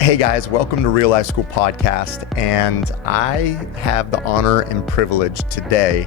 Hey guys, welcome to Real Life School Podcast, and I have the honor and privilege today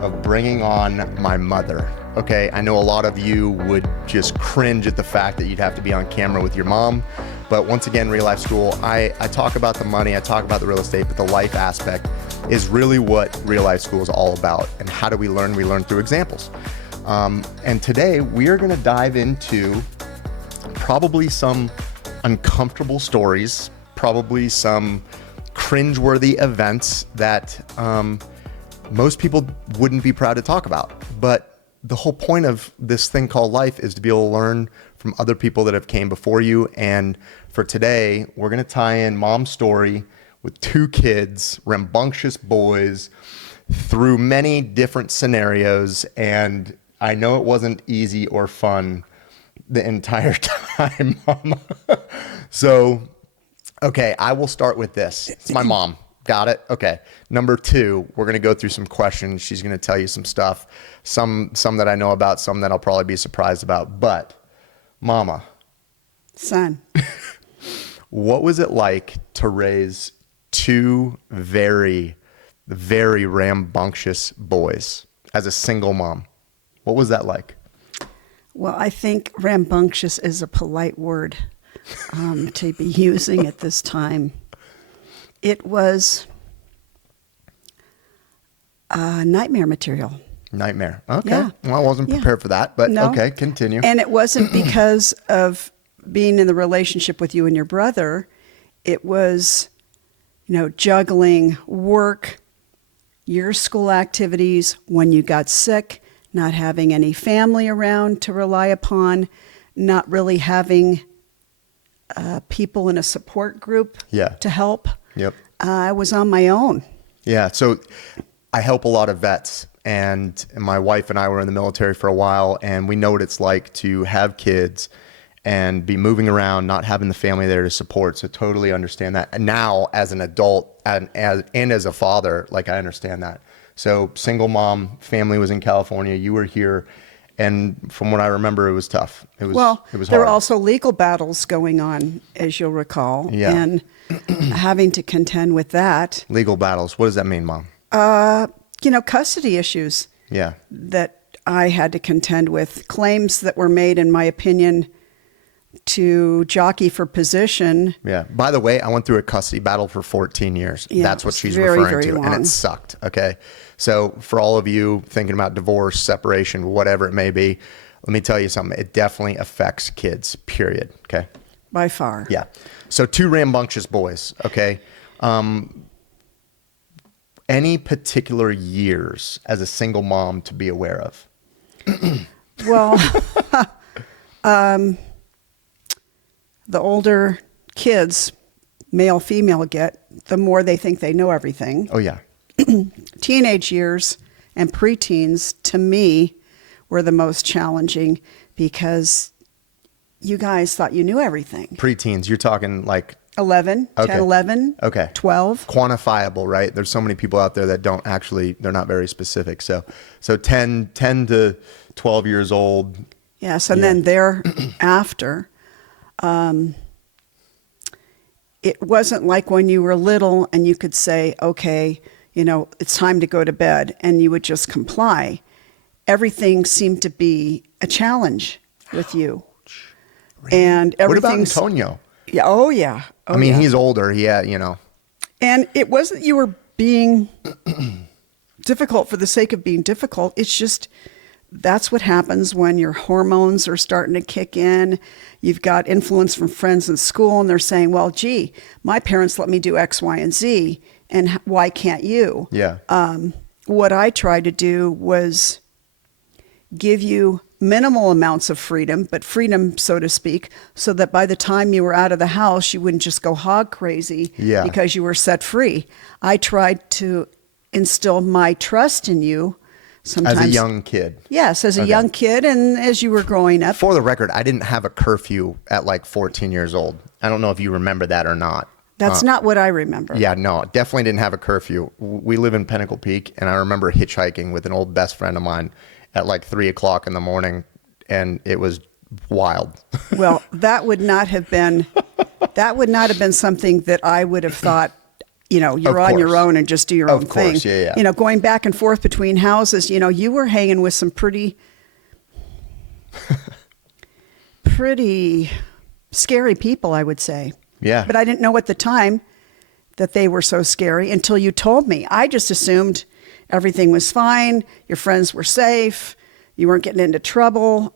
of bringing on my mother. Okay, I know a lot of you would just cringe at the fact that you'd have to be on camera with your mom, but once again, Real Life School, I talk about the money, I talk about the real estate, but the life aspect is really what Real Life School is all about. And how do we learn? We learn through examples. And today we are going to dive into probably some uncomfortable stories, probably some cringeworthy events that most people wouldn't be proud to talk about. But the whole point of this thing called life is to be able to learn from other people that have came before you. And for today, we're going to tie in mom's story with two kids, rambunctious boys, through many different scenarios. And I know it wasn't easy or fun the entire time, Mama. So, okay, I will start with this. It's my mom. Got it? Okay. Number two, we're going to go through some questions. She's going to tell you some stuff, some that I know about, some that I'll probably be surprised about. But, Mama. Son. What was it like to raise two very, very rambunctious boys as a single mom? What was that like? Well, I think rambunctious is a polite word to be using at this time. It was nightmare material. Nightmare. Okay. Yeah. Well, I wasn't prepared for that, but No. okay, continue. And it wasn't because of being in the relationship with you and your brother. It was, juggling work, your school activities, when you got sick, not having any family around to rely upon, not really having people in a support group to help. Yep. I was on my own. Yeah. So I help a lot of vets, and my wife and I were in the military for a while, and we know what it's like to have kids and be moving around, not having the family there to support. So totally understand that. And now as an adult and as a father, I understand that. So single mom, family was in California, you were here. And from what I remember, it was tough. It was hard. There were also legal battles going on, as you'll recall. Yeah. And having to contend with that. Legal battles. What does that mean, Mom? Custody issues. Yeah. That I had to contend with. Claims that were made, in my opinion, to jockey for position. Yeah. By the way, I went through a custody battle for 14 years. Yeah, That's what she's very, referring very to. long. And it sucked. Okay. So for all of you thinking about divorce, separation, whatever it may be, let me tell you something. It definitely affects kids, period. Okay. By far. Yeah. So two rambunctious boys. Okay. Any particular years as a single mom to be aware of? Well, the older kids, male, female, get, the more they think they know everything. Oh, yeah. Teenage years and preteens, to me, were the most challenging because you guys thought you knew everything. Preteens, you're talking 11, Okay. 10, 11, Okay. 12. Quantifiable, right? There's so many people out there that don't actually, they're not very specific. So 10 to 12 years old. Yes, and then thereafter, it wasn't like when you were little and you could say, okay, it's time to go to bed, and you would just comply. Everything seemed to be a challenge with you. Really? And What about everything's... Antonio? Yeah, oh, yeah. Oh, I mean, yeah. he's older. Yeah, And it wasn't you were being difficult for the sake of being difficult. It's just that's what happens when your hormones are starting to kick in. You've got influence from friends in school, and they're saying, well, gee, my parents let me do X, Y, and Z, and why can't you? Yeah. What I tried to do was give you minimal amounts of freedom, but freedom, so to speak, so that by the time you were out of the house, you wouldn't just go hog crazy because you were set free. I tried to instill my trust in you. Sometimes, as a young kid. Yes, as a young kid and as you were growing up. For the record, I didn't have a curfew at 14 years old. I don't know if you remember that or not. That's not what I remember. Yeah, no, definitely didn't have a curfew. We live in Pinnacle Peak, and I remember hitchhiking with an old best friend of mine at 3 o'clock in the morning, and it was wild. Well, that would not have been that would not have been something that I would have thought, you're Of on your course. own and just do your own Of course, thing. yeah. Going back and forth between houses, you were hanging with some pretty scary people, I would say. Yeah. But I didn't know at the time that they were so scary until you told me. I just assumed everything was fine. Your friends were safe. You weren't getting into trouble,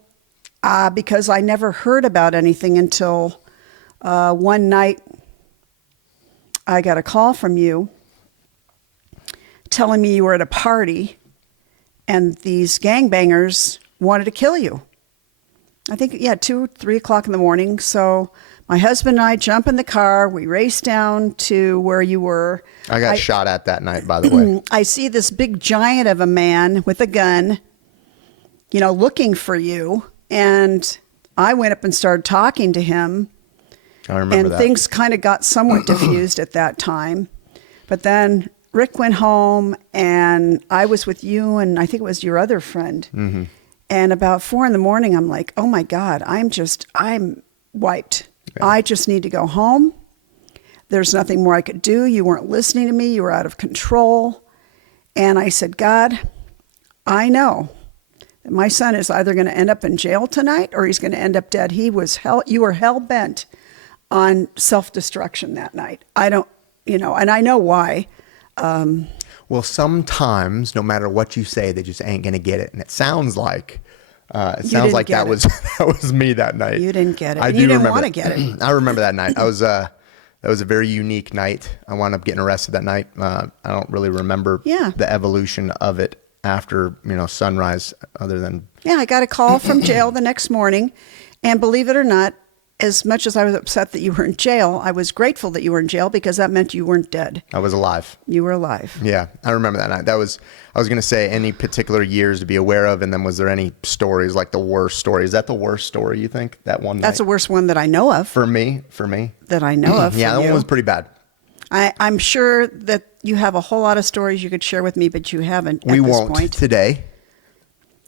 because I never heard about anything until one night I got a call from you telling me you were at a party and these gangbangers wanted to kill you. I think, 2, 3 o'clock in the morning. So my husband and I jump in the car. We race down to where you were. I got shot at that night, by the way. I see this big giant of a man with a gun, looking for you. And I went up and started talking to him. I remember and that. things kind of got somewhat diffused at that time. But then Rick went home and I was with you and I think it was your other friend. Mm-hmm. And about 4 a.m, I'm like, oh my God, I'm wiped. Yeah. I just need to go home. There's nothing more I could do. You weren't listening to me. You were out of control. And I said, God, I know that my son is either going to end up in jail tonight or he's going to end up dead. You were hell bent on self-destruction that night. I don't, and I know why. Well, sometimes, no matter what you say, they just ain't gonna get it, and it sounds like didn't get was that was me that night. You didn't get it. I And do you didn't remember want to get it. I remember that night. That was a very unique night. I wound up getting arrested that night. I don't really remember the evolution of it after sunrise, other than I got a call from jail the next morning, and believe it or not, as much as I was upset that you were in jail, I was grateful that you were in jail because that meant you weren't dead. I was alive. You were alive. Yeah, I remember that night. I was going to say any particular years to be aware of, and then was there any stories, like the worst story? Is that the worst story, you think, that one night? That's the worst one that I know of. For me. That I know of. Yeah, for that you. one was pretty bad. I'm sure that you have a whole lot of stories you could share with me, but you haven't at We this won't point. today.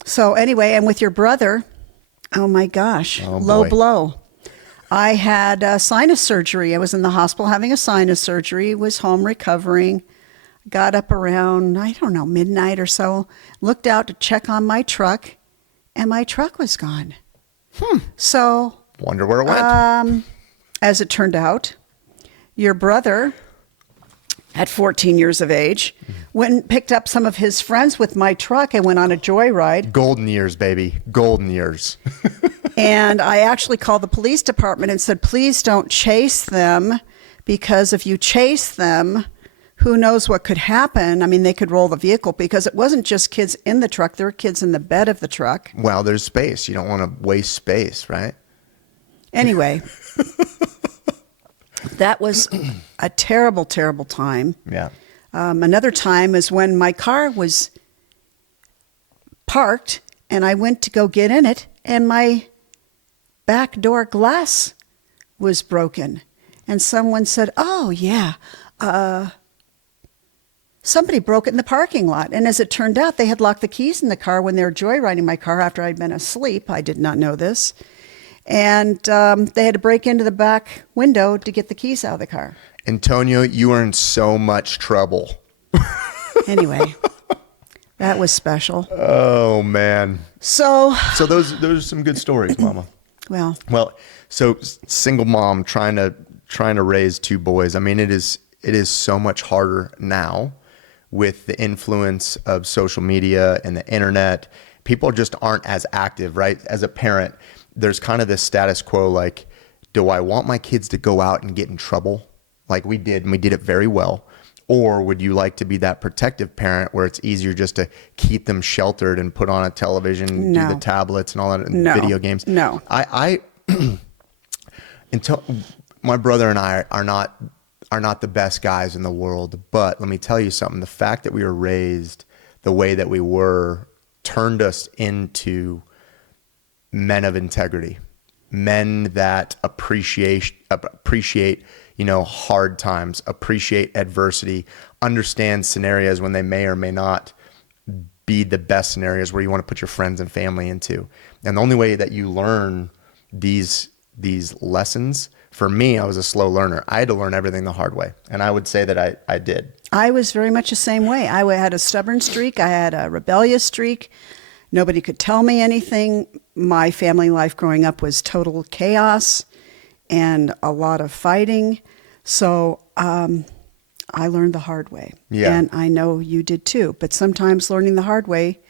So anyway, and with your brother, oh my gosh, Oh, low boy. blow. I had sinus surgery. I was in the hospital having a sinus surgery, was home recovering, got up around, I don't know, midnight or so, looked out to check on my truck, and my truck was gone. So Wonder where it went. as it turned out, your brother, at 14 years of age, went and picked up some of his friends with my truck and went on a joyride. Golden years, baby. Golden years. And I actually called the police department and said, please don't chase them, because if you chase them, who knows what could happen? I mean, they could roll the vehicle, because it wasn't just kids in the truck. There were kids in the bed of the truck. Well, there's space. You don't want to waste space, right? Anyway, that was a terrible, terrible time. Yeah. Another time is when my car was parked and I went to go get in it and my back door glass was broken. And someone said, oh, yeah, somebody broke it in the parking lot. And as it turned out, they had locked the keys in the car when they were joyriding my car after I'd been asleep. I did not know this. And they had to break into the back window to get the keys out of the car. Antonio, you are in so much trouble. Anyway, that was special. Oh, man. So, those are some good stories, Mama. well, So single mom trying to raise two boys. I mean, it is so much harder now with the influence of social media and the internet. People just aren't as active, right? As a parent, there's kind of this status quo, like, do I want my kids to go out and get in trouble like we did, and we did it very well? Or would you like to be that protective parent where it's easier just to keep them sheltered and put on a television, do the tablets and all that, and video games? No. I until my brother and I are not the best guys in the world, but let me tell you something. The fact that we were raised the way that we were turned us into men of integrity, men that appreciate, hard times, appreciate adversity, understand scenarios when they may or may not be the best scenarios where you want to put your friends and family into. And the only way that you learn these these lessons. For me, I was a slow learner. I had to learn everything the hard way. And I would say that I did. I was very much the same way. I had a stubborn streak. I had a rebellious streak. Nobody could tell me anything. My family life growing up was total chaos and a lot of fighting. So I learned the hard way. Yeah. And I know you did too. But sometimes learning the hard way,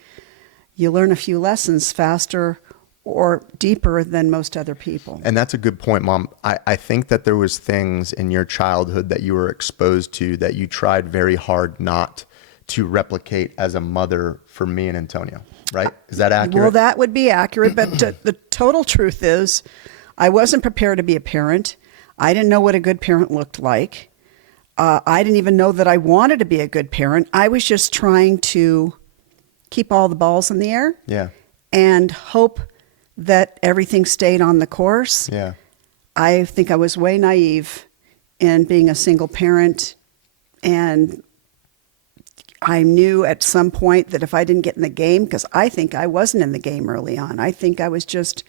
you learn a few lessons faster or deeper than most other people. And that's a good point, Mom. I think that there was things in your childhood that you were exposed to that you tried very hard not to replicate as a mother for me and Antonio, right? Is that accurate? Well, that would be accurate, but the total truth is I wasn't prepared to be a parent. I didn't know what a good parent looked like. I didn't even know that I wanted to be a good parent. I was just trying to keep all the balls in the air. Yeah. And hope that everything stayed on the course. Yeah. I think I was way naive in being a single parent, and I knew at some point that if I didn't get in the game, because I think I wasn't in the game early on, I think I was just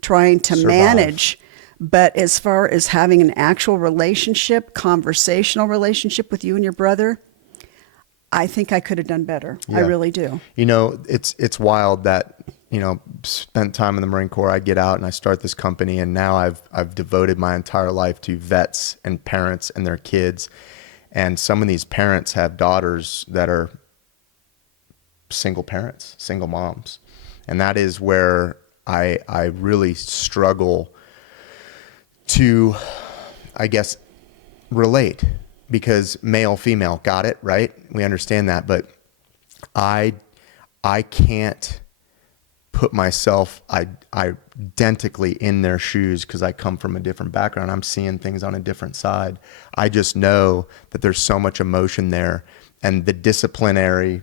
trying to manage. But as far as having an actual relationship, conversational relationship with you and your brother, I think I could have done better. Yeah. I really do. You know, it's wild that, you know, spent time in the Marine Corps, I get out and I start this company, and now I've devoted my entire life to vets and parents and their kids. And some of these parents have daughters that are single parents, single moms. And that is where I really struggle to, I guess, relate, because male, female, got it, right? We understand that, but I can't put myself identically in their shoes because I come from a different background. I'm seeing things on a different side. I just know that there's so much emotion there, and the disciplinary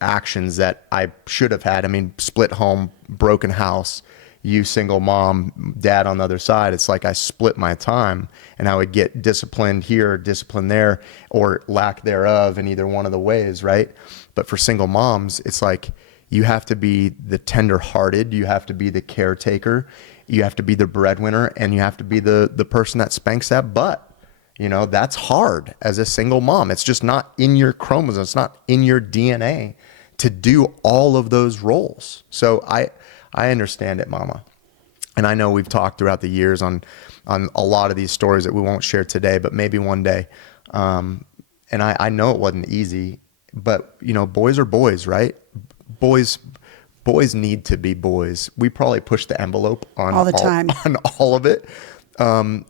actions that I should have had. I mean, split home, broken house, you single mom, dad on the other side. It's like I split my time, and I would get disciplined here, disciplined there, or lack thereof in either one of the ways, right? But for single moms, it's like you have to be the tender-hearted, you have to be the caretaker, you have to be the breadwinner, and you have to be the person that spanks that butt. You know, that's hard as a single mom. It's just not in your chromosomes. It's not in your DNA to do all of those roles. So I understand it, Mama. And I know we've talked throughout the years on a lot of these stories that we won't share today, but maybe one day. And I know it wasn't easy, but you know, boys are boys, right? Boys need to be boys. We probably push the envelope on all the time on all of it. And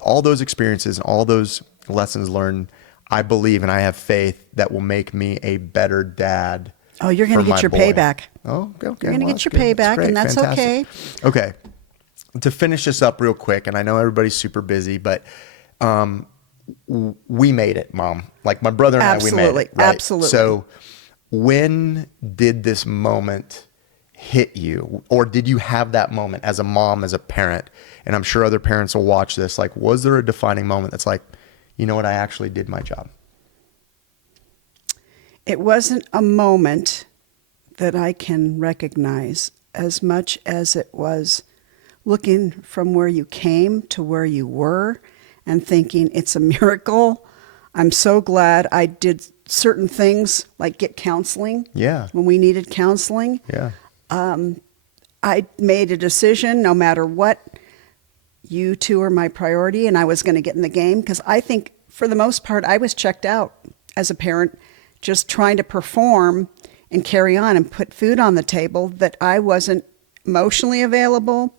all those experiences and all those lessons learned, I believe, and I have faith that will make me a better dad. Oh, you're going to get your payback. Oh, okay. You're going to get your payback, and that's fantastic. Okay. To finish this up real quick, and I know everybody's super busy, but we made it, Mom. Like my brother and Absolutely. I, we made it. Right? Absolutely. So when did this moment hit you? Or did you have that moment as a mom, as a parent? And I'm sure other parents will watch this. Like, was there a defining moment that's like, you know what, I actually did my job? It wasn't a moment that I can recognize as much as it was looking from where you came to where you were and thinking it's a miracle. I'm so glad I did certain things like get counseling. Yeah. When we needed counseling. Yeah. I made a decision, no matter what, you two are my priority, and I was going to get in the game, because I think for the most part I was checked out as a parent, just trying to perform and carry on and put food on the table, that I wasn't emotionally available,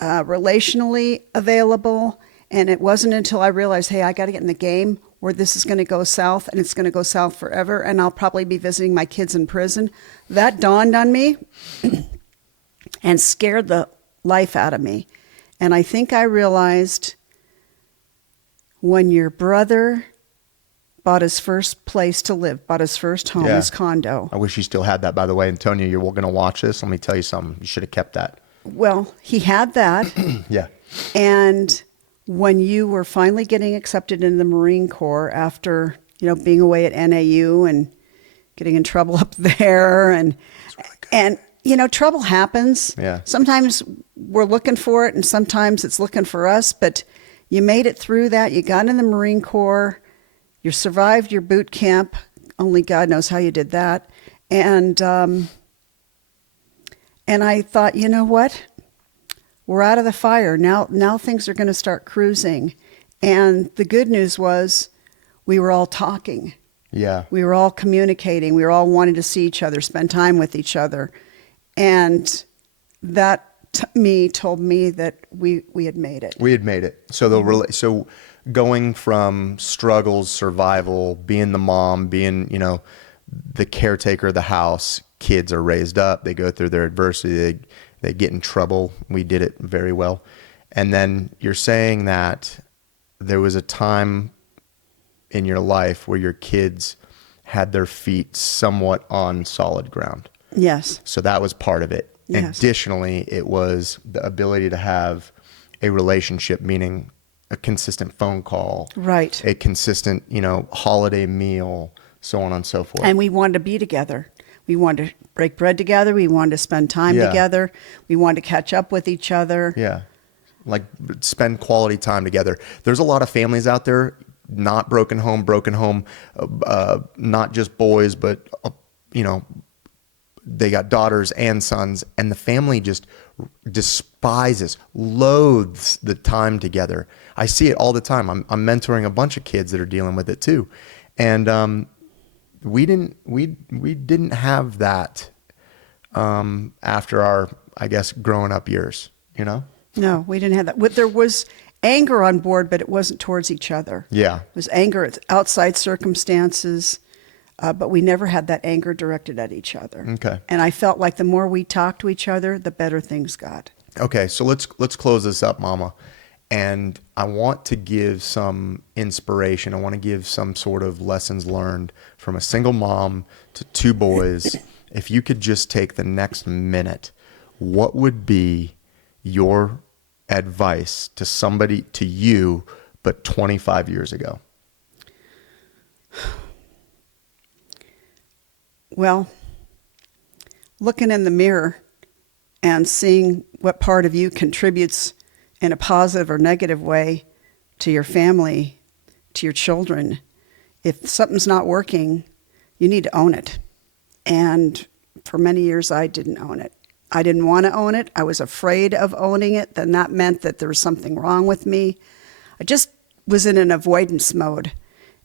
relationally available. And it wasn't until I realized, hey, I got to get in the game, or this is going to go south, and it's going to go south forever, and I'll probably be visiting my kids in prison. That dawned on me and scared the life out of me. And I think I realized when your brother bought his first place to live, bought his first home, his condo. I wish you still had that, by the way. Antonio, you're going to watch this. Let me tell you something. You should have kept that. Well, he had that. Yeah. And when you were finally getting accepted into the Marine Corps after, being away at NAU and getting in trouble up there, and trouble happens. Yeah. Sometimes we're looking for it and sometimes it's looking for us, but you made it through that. You got in the Marine Corps. You survived your boot camp. Only God knows how you did that. And I thought, you know what? We're out of the fire. Now things are going to start cruising. And the good news was we were all talking. Yeah. We were all communicating. We were all wanting to see each other, spend time with each other. And that told me that we had made it. We had made it. So so going from struggles, survival, being the mom, being, the caretaker of the house, kids are raised up, they go through their adversity, they get in trouble. We did it very well. And then you're saying that there was a time in your life where your kids had their feet somewhat on solid ground. Yes. So that was part of it. Yes. Additionally, it was the ability to have a relationship, meaning a consistent phone call, Right. a consistent, holiday meal, so on and so forth. And we wanted to be together. We wanted to break bread together. We wanted to spend time Yeah. together. We wanted to catch up with each other. Yeah. Like spend quality time together. There's a lot of families out there, not broken home, not just boys, but, they got daughters and sons, and the family just despises, loathes the time together. I see it all the time. I'm mentoring a bunch of kids that are dealing with it too. And, we didn't have that, after our, I guess, growing up years, No, we didn't have that. There was anger on board, but it wasn't towards each other. Yeah. It was anger at outside circumstances, but we never had that anger directed at each other. Okay. And I felt like the more we talked to each other, the better things got. Okay, so let's close this up, Mama. And I want to give some inspiration. I want to give some sort of lessons learned from a single mom to two boys. If you could just take the next minute, what would be your advice to somebody, to you, but 25 years ago? Well, looking in the mirror and seeing what part of you contributes in a positive or negative way to your family, to your children. If something's not working, you need to own it. And for many years, I didn't own it. I didn't want to own it. I was afraid of owning it. Then that meant that there was something wrong with me. I just was in an avoidance mode.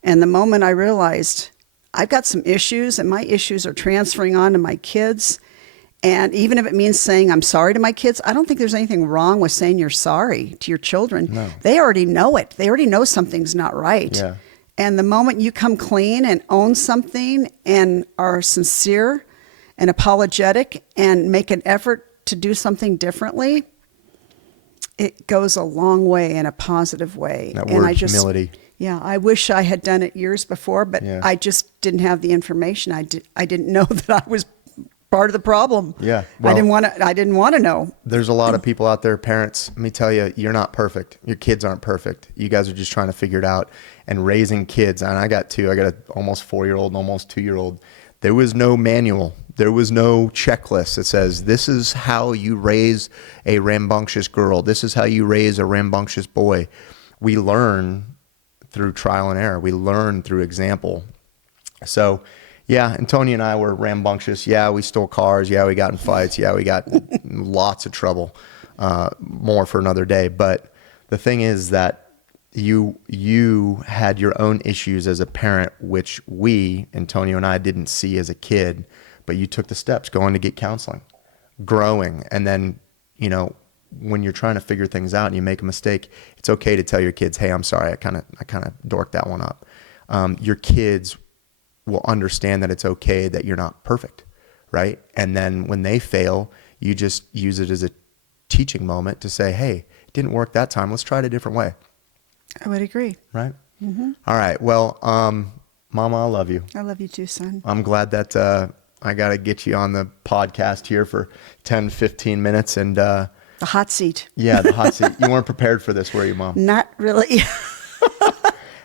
And the moment I realized I've got some issues and my issues are transferring on to my kids, and even if it means saying I'm sorry to my kids, I don't think there's anything wrong with saying you're sorry to your children. No. They already know it. They already know something's not right. Yeah. And the moment you come clean and own something and are sincere and apologetic and make an effort to do something differently, it goes a long way in a positive way. That and word, I just, humility. Yeah, I wish I had done it years before, but Yeah. I just didn't have the information. I didn't know that I was part of the problem. Yeah, I didn't want to know. There's a lot of people out there, parents, let me tell you, you're not perfect. Your kids aren't perfect. You guys are just trying to figure it out. And raising kids, and I got two. I got an almost 4-year-old and almost 2-year-old. There was no manual. There was no checklist that says, this is how you raise a rambunctious girl. This is how you raise a rambunctious boy. We learn through trial and error. We learn through example. So, yeah, and Tony and I were rambunctious. Yeah, we stole cars. Yeah, we got in fights. Yeah, we got lots of trouble. More for another day. But the thing is that you had your own issues as a parent, which we, Antonio and I, didn't see as a kid. But you took the steps, going to get counseling, growing, and then, when you're trying to figure things out and you make a mistake, it's okay to tell your kids, "Hey, I'm sorry. I kind of dorked that one up." Your kids will understand that it's okay that you're not perfect, right? And then when they fail, you just use it as a teaching moment to say, "Hey, it didn't work that time. Let's try it a different way." I would agree. Right? Mm-hmm. All right. Well, Mama, I love you. I love you too, son. I'm glad that I got to get you on the podcast here for 10, 15 minutes. And The hot seat. yeah, the hot seat. You weren't prepared for this, were you, Mom? Not really.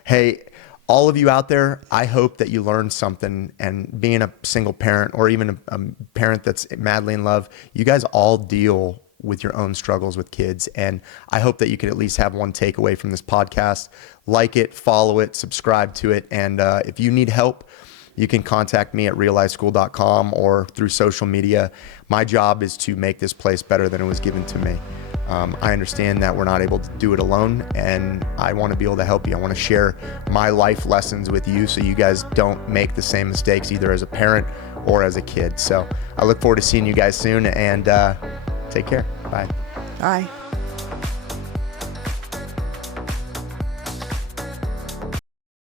Hey, all of you out there, I hope that you learned something. And being a single parent, or even a parent that's madly in love, you guys all deal with your own struggles with kids. And I hope that you could at least have one takeaway from this podcast. Like it, follow it, subscribe to it. And if you need help, you can contact me at reallifeschool.com or through social media. My job is to make this place better than it was given to me. I understand that we're not able to do it alone, and I want to be able to help you. I want to share my life lessons with you so you guys don't make the same mistakes either as a parent or as a kid. So I look forward to seeing you guys soon, and take care. Bye. Bye.